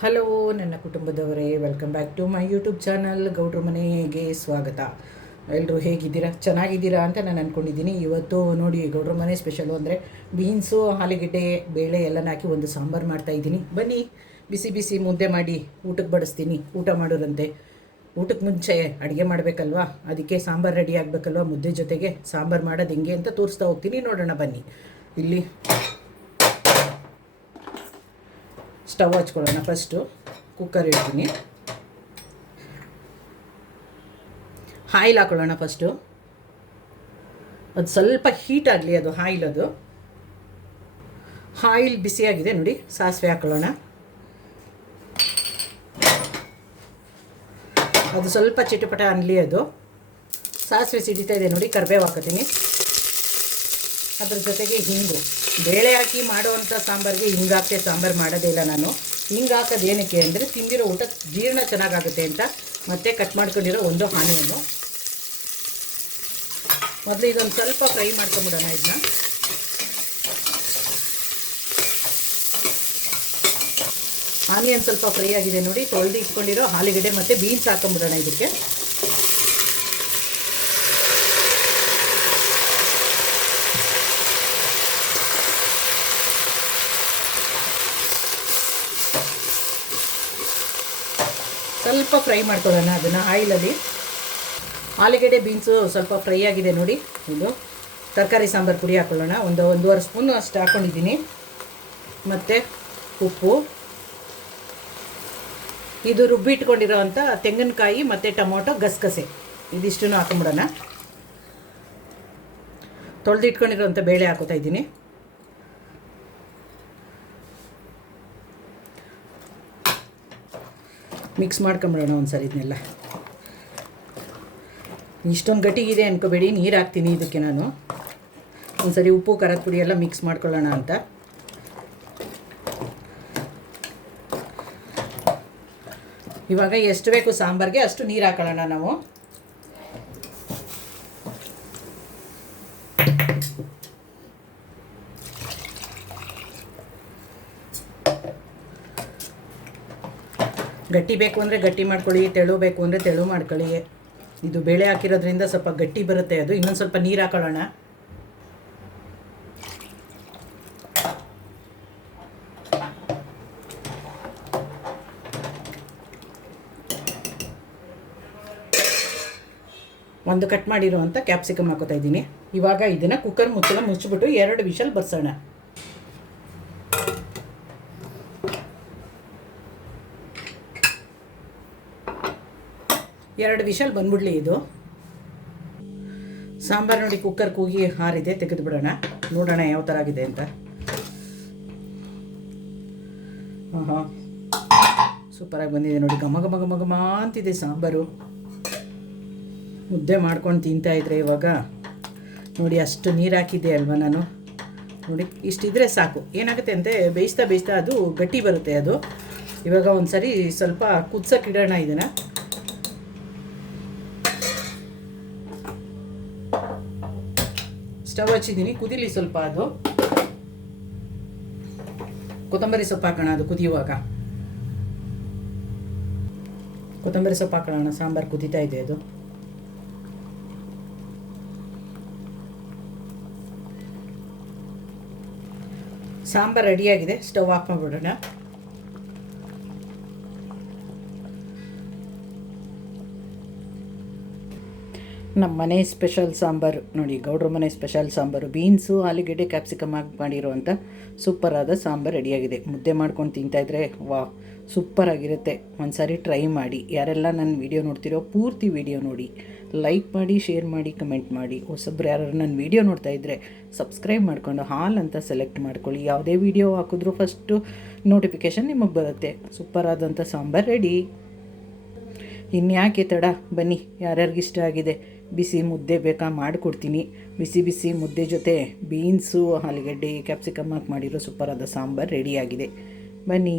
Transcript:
Hello ನನ್ನ ಕುಟುಂಬದವರೇ, welcome back to my YouTube channel ಗೌಡ್ರ ಮನೆಗೆ ಸ್ವಾಗತ. ಎಲ್ಲರೂ ಹೇಗಿದ್ದೀರಾ? ಚೆನ್ನಾಗಿದ್ದೀರಾ ಅಂತ ನಾನು ಅಂದ್ಕೊಂಡಿದ್ದೀನಿ. ಇವತ್ತು ನೋಡಿ ಗೌಡ್ರ ಮನೆ ಸ್ಪೆಷಲು ಅಂದರೆ ಬೀನ್ಸು, ಆಲೂಗೆಡ್ಡೆ, ಬೇಳೆ ಎಲ್ಲನ ಹಾಕಿ ಒಂದು ಸಾಂಬಾರು ಮಾಡ್ತಾಯಿದ್ದೀನಿ. ಬನ್ನಿ, ಬಿಸಿ ಬಿಸಿ ಮುದ್ದೆ ಮಾಡಿ ಊಟಕ್ಕೆ ಬಡಿಸ್ತೀನಿ. ಊಟ ಮಾಡೋರಂತೆ. ಊಟಕ್ಕೆ ಮುಂಚೆ ಅಡುಗೆ ಮಾಡಬೇಕಲ್ವಾ, ಅದಕ್ಕೆ ಸಾಂಬಾರು ರೆಡಿ ಆಗಬೇಕಲ್ವ. ಮುದ್ದೆ ಜೊತೆಗೆ ಸಾಂಬಾರು ಮಾಡೋದು ಹೆಂಗೆ ಅಂತ ತೋರಿಸ್ತಾ ಹೋಗ್ತೀನಿ, ನೋಡೋಣ ಬನ್ನಿ. ಇಲ್ಲಿ ಸ್ಟವ್ ಹಚ್ಕೊಳ್ಳೋಣ. ಫಸ್ಟು ಕುಕ್ಕರ್ ಇಡ್ತೀನಿ. ಆಯಿಲ್ ಹಾಕೊಳ್ಳೋಣ. ಫಸ್ಟು ಅದು ಸ್ವಲ್ಪ ಹೀಟ್ ಆಗಲಿ, ಅದು ಆಯಿಲ್ ಬಿಸಿಯಾಗಿದೆ ನೋಡಿ. ಸಾಸಿವೆ ಹಾಕೊಳ್ಳೋಣ. ಅದು ಸ್ವಲ್ಪ ಚಿಟಪಟ ಅನ್ನಲಿ. ಅದು ಸಾಸಿವೆ ಸಿಡಿತಾ ಇದೆ ನೋಡಿ. ಕರಿಬೇವು ಹಾಕೋತೀನಿ. ಅದ್ರ ಜೊತೆಗೆ ಹಿಂಗು. ಬೇಳೆ ಹಾಕಿ ಮಾಡುವಂಥ ಸಾಂಬಾರಿಗೆ ಹಿಂಗೆ ಹಾಕಿ ಸಾಂಬಾರು ಮಾಡೋದೇ ಇಲ್ಲ ನಾನು. ಹಿಂಗೆ ಹಾಕೋದು ಏನಕ್ಕೆ ಅಂದರೆ ತಿಂದಿರೋ ಊಟ ಜೀರ್ಣ ಚೆನ್ನಾಗಾಗುತ್ತೆ ಅಂತ. ಮತ್ತೆ ಕಟ್ ಮಾಡ್ಕೊಂಡಿರೋ ಒಂದು ಆನಿಯನ್ನು ಮೊದಲು ಇದೊಂದು ಸ್ವಲ್ಪ ಫ್ರೈ ಮಾಡ್ಕೊಂಬಿಡೋಣ. ಇದನ್ನ ಆನಿಯನ್ ಸ್ವಲ್ಪ ಫ್ರೈ ಆಗಿದೆ ನೋಡಿ. ತೊಳೆದು ಇಟ್ಕೊಂಡಿರೋ ಆಲೂಗಡ್ಡೆ ಮತ್ತು ಬೀನ್ಸ್ ಹಾಕೊಂಬಿಡೋಣ ಇದಕ್ಕೆ. ಸ್ವಲ್ಪ ಫ್ರೈ ಮಾಡ್ಕೊಳ್ಳೋಣ ಅದನ್ನು ಆಯಿಲಲ್ಲಿ. ಆಲೂಗೆಡ್ಡೆ ಬೀನ್ಸು ಸ್ವಲ್ಪ ಫ್ರೈ ಆಗಿದೆ ನೋಡಿ. ಇದು ತರಕಾರಿ ಸಾಂಬಾರು ಪುಡಿ ಹಾಕ್ಕೊಳ್ಳೋಣ. ಒಂದೂವರೆ ಸ್ಪೂನು ಅಷ್ಟು ಹಾಕ್ಕೊಂಡಿದ್ದೀನಿ. ಮತ್ತು ಉಪ್ಪು, ಇದು ರುಬ್ಬಿಟ್ಕೊಂಡಿರೋ ಅಂಥ ತೆಂಗಿನಕಾಯಿ ಮತ್ತು ಟೊಮೊಟೊ, ಗಸಗಸೆ ಇದಿಷ್ಟು ಹಾಕೊಂಬಿಡೋಣ. ತೊಳೆದು ಇಟ್ಕೊಂಡಿರೋಂಥ ಬೇಳೆ ಹಾಕೋತಾ ಇದ್ದೀನಿ. ಮಿಕ್ಸ್ ಮಾಡ್ಕೊಂಬಿಡೋಣ ಒಂದು ಸರಿ ಇದನ್ನೆಲ್ಲ. ಇಷ್ಟೊಂದು ಗಟ್ಟಿಗಿದೆ ಅನ್ಕೋಬೇಡಿ, ನೀರು ಹಾಕ್ತೀನಿ ಇದಕ್ಕೆ ನಾನು. ಒಂದು ಸರಿ ಉಪ್ಪು ಖಾರದ ಪುಡಿ ಎಲ್ಲ ಮಿಕ್ಸ್ ಮಾಡ್ಕೊಳ್ಳೋಣ ಅಂತ. ಇವಾಗ ಎಷ್ಟು ಬೇಕು ಸಾಂಬಾರಿಗೆ ಅಷ್ಟು ನೀರು ಹಾಕೊಳ್ಳೋಣ ನಾವು. ಗಟ್ಟಿ ಬೇಕು ಅಂದರೆ ಗಟ್ಟಿ ಮಾಡ್ಕೊಳ್ಳಿ, ತೆಳು ಬೇಕು ಅಂದರೆ ತೆಳು ಮಾಡ್ಕೊಳ್ಳಿ. ಇದು ಬೇಳೆ ಹಾಕಿರೋದ್ರಿಂದ ಸ್ವಲ್ಪ ಗಟ್ಟಿ ಬರುತ್ತೆ ಅದು. ಇನ್ನೊಂದು ಸ್ವಲ್ಪ ನೀರು ಹಾಕೊಳ್ಳೋಣ. ಒಂದು ಕಟ್ ಮಾಡಿರುವಂಥ ಕ್ಯಾಪ್ಸಿಕಮ್ ಹಾಕೋತಾ ಇದ್ದೀನಿ. ಇವಾಗ ಇದನ್ನು ಕುಕ್ಕರ್ ಮುಚ್ಚಿಬಿಟ್ಟು 2 ವಿಷಲ್ ಬರ್ಸೋಣ. 2 ವಿಷಲ್ ಬಂದ್ಬಿಡ್ಲಿ ಇದು. ಸಾಂಬಾರು ನೋಡಿ ಕುಕ್ಕರ್ ಕೂಗಿ ಹಾರಿದೆ, ತೆಗೆದು ಬಿಡೋಣ. ನೋಡೋಣ ಯಾವ ಥರ ಆಗಿದೆ ಅಂತ. ಸೂಪರಾಗಿ ಬಂದಿದೆ ನೋಡಿ. ಘಮ ಘಮ ಘಮ ಘಮ ಅಂತಿದೆ ಸಾಂಬಾರು. ಮುದ್ದೆ ಮಾಡ್ಕೊಂಡು ತಿಂತಾಯಿದ್ರೆ ಇವಾಗ ನೋಡಿ. ಅಷ್ಟು ನೀರು ಹಾಕಿದ್ದೆ ಅಲ್ವಾ ನಾನು. ನೋಡಿ ಇಷ್ಟಿದ್ರೆ ಸಾಕು. ಏನಾಗುತ್ತೆ ಅಂದರೆ ಬೇಯಿಸ್ತಾ ಅದು ಗಟ್ಟಿ ಬರುತ್ತೆ ಅದು. ಇವಾಗ ಒಂದು ಸರಿ ಸ್ವಲ್ಪ ಕುದಿಸೋಕ್ಕಿಡೋಣ ಇದನ್ನು. ಸ್ಟವ್ ಹಚ್ಚಿದ್ದೀನಿ, ಕುದಿಲಿ ಸ್ವಲ್ಪ. ಅದು ಕೊತ್ತಂಬರಿ ಸೊಪ್ಪು ಹಾಕೋಣ. ಅದು ಕುದಿಯುವಾಗ ಕೊತ್ತಂಬರಿ ಸೊಪ್ಪು ಹಾಕೋಣ. ಸಾಂಬಾರು ಕುದೀತಾ ಇದೆ ಅದು. ಸಾಂಬಾರು ರೆಡಿಯಾಗಿದೆ. ಸ್ಟವ್ ಆಫ್ ಮಾಡಿಬಿಡೋಣ. ನಮ್ಮ ಮನೆ ಸ್ಪೆಷಲ್ ಸಾಂಬಾರು ನೋಡಿ. ಗೌಡ್ರ ಮನೆ ಸ್ಪೆಷಲ್ ಸಾಂಬಾರು ಬೀನ್ಸು, ಆಲೂಗೆಡ್ಡೆ, ಕ್ಯಾಪ್ಸಿಕಮ್ ಹಾಕಿ ಮಾಡಿರುವಂಥ ಸೂಪರಾದ ಸಾಂಬಾರು ರೆಡಿಯಾಗಿದೆ. ಮುದ್ದೆ ಮಾಡ್ಕೊಂಡು ತಿಂತಾಯಿದ್ರೆ ವಾ ಸೂಪರಾಗಿರುತ್ತೆ. ಒಂದು ಸಾರಿ ಟ್ರೈ ಮಾಡಿ. ಯಾರೆಲ್ಲ ನನ್ನ ವೀಡಿಯೋ ನೋಡ್ತಿರೋ ಪೂರ್ತಿ ವೀಡಿಯೋ ನೋಡಿ, ಲೈಕ್ ಮಾಡಿ, ಶೇರ್ ಮಾಡಿ, ಕಮೆಂಟ್ ಮಾಡಿ. ಹೊಸಬ್ರು ಯಾರು ನನ್ನ ವೀಡಿಯೋ ನೋಡ್ತಾಯಿದ್ರೆ ಸಬ್ಸ್ಕ್ರೈಬ್ ಮಾಡಿಕೊಂಡು ಹಾಲ್ ಅಂತ ಸೆಲೆಕ್ಟ್ ಮಾಡ್ಕೊಳ್ಳಿ. ಯಾವುದೇ ವೀಡಿಯೋ ಹಾಕಿದ್ರೂ ಫಸ್ಟು ನೋಟಿಫಿಕೇಷನ್ ನಿಮಗೆ ಬರುತ್ತೆ. ಸೂಪರಾದಂಥ ಸಾಂಬಾರು ರೆಡಿ. ಇನ್ಯಾಕೆ ತಡ, ಬನ್ನಿ. ಯಾರ್ಯಾರಿಗಿಷ್ಟ ಆಗಿದೆ ಬಿಸಿ ಮುದ್ದೆ ಬೇಕಾ ಮಾಡಿಕೊಡ್ತೀನಿ. ಬಿಸಿ ಬಿಸಿ ಮುದ್ದೆ ಜೊತೆ ಬೀನ್ಸು, ಆಲೂಗಡ್ಡೆ, ಕ್ಯಾಪ್ಸಿಕಮ್ ಹಾಕಿ ಮಾಡಿರೋ ಸೂಪರಾದ ಸಾಂಬಾರು ರೆಡಿಯಾಗಿದೆ. ಬನ್ನಿ.